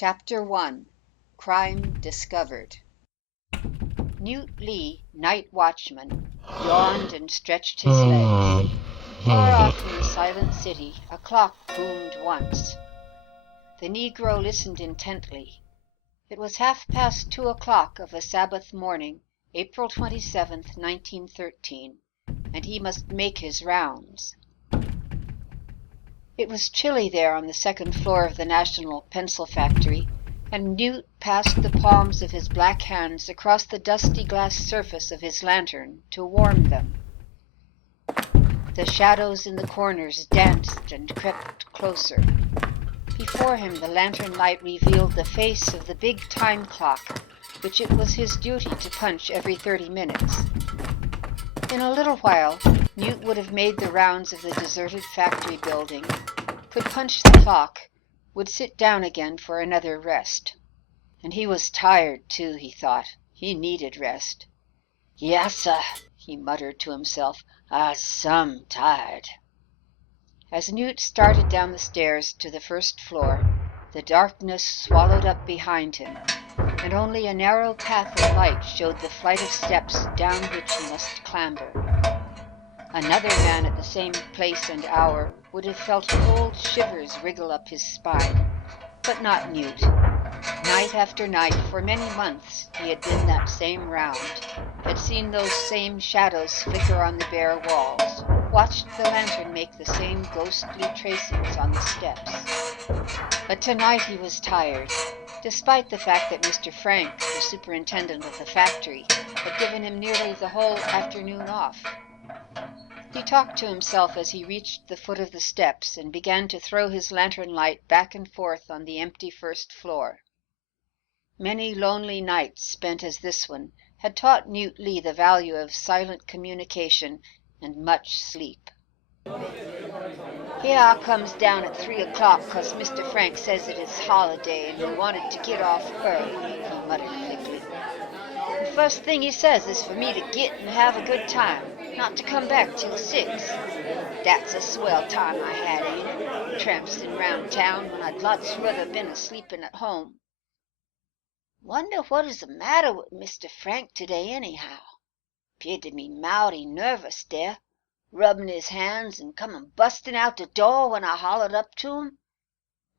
Chapter 1. Crime Discovered. Newt Lee, night watchman, yawned and stretched his legs. Far off in the silent city, a clock boomed once. The Negro listened intently. It was 2:30 of a Sabbath morning, April 27th, 1913, and he must make his rounds. It was chilly there on the second floor of the National Pencil Factory, and Newt passed the palms of his black hands across the dusty glass surface of his lantern to warm them. The shadows in the corners danced and crept closer. Before him the lantern light revealed the face of the big time clock, which it was his duty to punch every 30 minutes. In a little while, Newt would have made the rounds of the deserted factory building, could punch the clock, would sit down again for another rest. And he was tired, too, he thought. He needed rest. "Yassa," he muttered to himself, "I's some tired." As Newt started down the stairs to the first floor, the darkness swallowed up behind him, and only a narrow path of light showed the flight of steps down which he must clamber. Another man at the same place and hour would have felt cold shivers wriggle up his spine, but not Newt. Night after night, for many months, he had been that same round, had seen those same shadows flicker on the bare walls, watched the lantern make the same ghostly tracings on the steps. But tonight he was tired, despite the fact that Mr. Frank, the superintendent of the factory, had given him nearly the whole afternoon off. He talked to himself as he reached the foot of the steps and began to throw his lantern light back and forth on the empty first floor. Many lonely nights spent as this one had taught Newt Lee the value of silent communication and much sleep. "Here I comes down at 3 o'clock 'cause Mr. Frank says it is holiday and he wanted to get off early," he muttered thickly. "The first thing he says is for me to git and have a good time, not to come back till 6. That's a swell time I had, ain't it? Trampsin' round town when I'd lots rather been a-sleepin' at home. Wonder what is the matter with Mr. Frank today, anyhow? 'Peared to be mighty nervous there, rubbin' his hands and comin' bustin' out the door when I hollered up to him.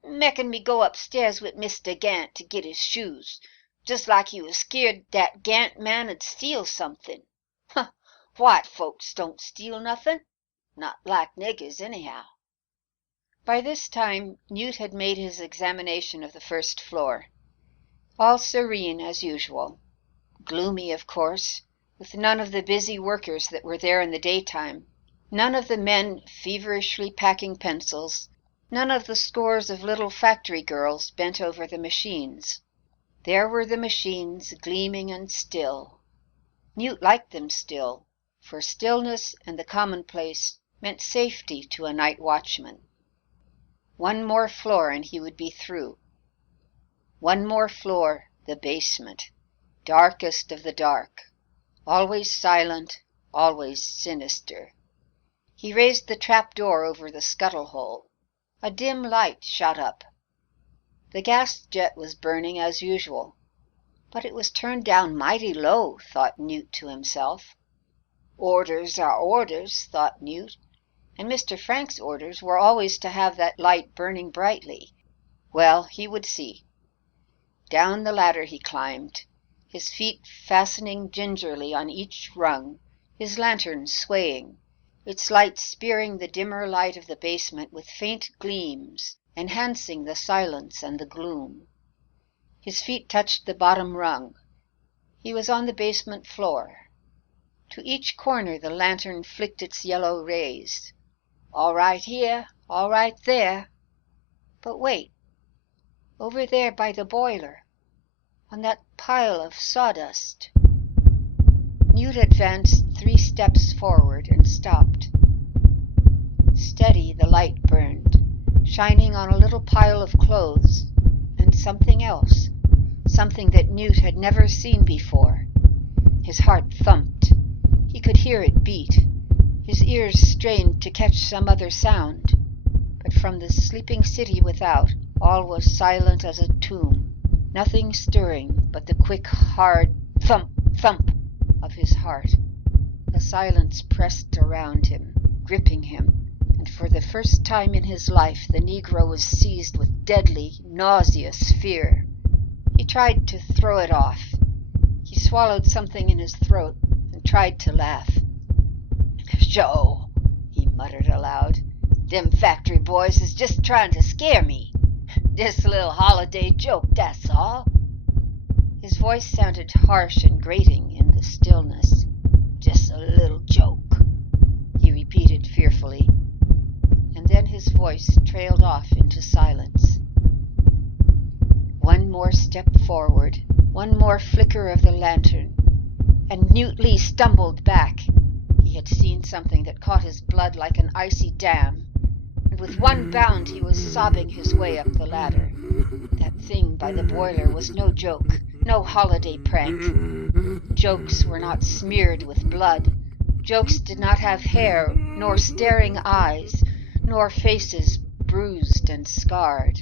Makin' me go upstairs with Mr. Gant to get his shoes, just like he was skeered that Gant man'd steal something. Huh, white folks don't steal nothin', not like niggers, anyhow." By this time Newt had made his examination of the first floor. All serene as usual. Gloomy, of course, with none of the busy workers that were there in the daytime, none of the men feverishly packing pencils, none of the scores of little factory girls bent over the machines. There were the machines, gleaming and still. Newt liked them still, for stillness and the commonplace meant safety to a night watchman. One more floor and he would be through. One more floor, the basement, darkest of the dark, always silent, always sinister. He raised the trap-door over the scuttle-hole. A dim light shot up. The gas jet was burning as usual, but it was turned down mighty low, thought Newt to himself. Orders are orders, thought Newt, and Mr. Frank's orders were always to have that light burning brightly. Well, he would see. Down the ladder he climbed, his feet fastening gingerly on each rung, his lantern swaying, its light spearing the dimmer light of the basement with faint gleams, enhancing the silence and the gloom. His feet touched the bottom rung. He was on the basement floor. To each corner the lantern flicked its yellow rays. All right here, all right there. But wait. Over there by the boiler, on that pile of sawdust. Newt advanced 3 steps forward and stopped. Steady the light burned, shining on a little pile of clothes, and something else, something that Newt had never seen before. His heart thumped. He could hear it beat. His ears strained to catch some other sound, but from the sleeping city without All was silent as a tomb, nothing stirring but the quick, hard thump, thump of his heart. The silence pressed around him, gripping him, and for the first time in his life the Negro was seized with deadly, nauseous fear. He tried to throw it off. He swallowed something in his throat and tried to laugh. "Sho," he muttered aloud. "Them factory boys is just trying to scare me. Just a little holiday joke, that's all." His voice sounded harsh and grating in the stillness. "Just a little joke," he repeated fearfully, and then his voice trailed off into silence. One more step forward, one more flicker of the lantern, and Newt Lee stumbled back. He had seen something that caught his blood like an icy dam, and with one bound he was sobbing his way up the ladder. That thing by the boiler was no joke, no holiday prank. Jokes were not smeared with blood. Jokes did not have hair, nor staring eyes, nor faces bruised and scarred.